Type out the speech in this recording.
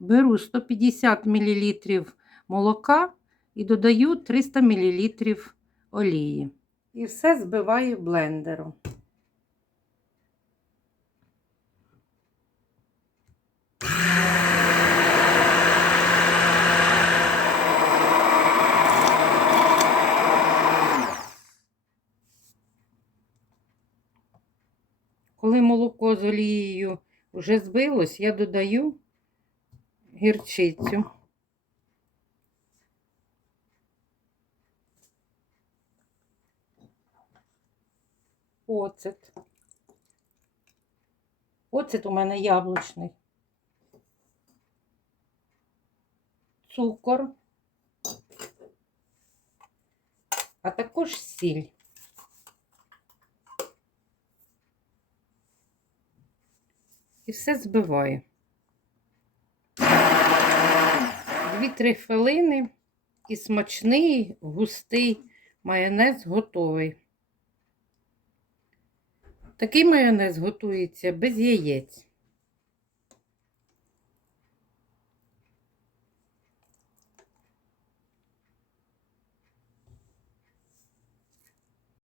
беру 150 мл молока і додаю 300 мл олії. І все збиваю блендером. Коли молоко з олією вже збилось, я додаю гірчицю. Оцет. Оцет у мене яблучний. Цукор, а також сіль. І все збиваю. 2-3 хвилини і смачний, густий майонез готовий. Такий майонез готується без яєць.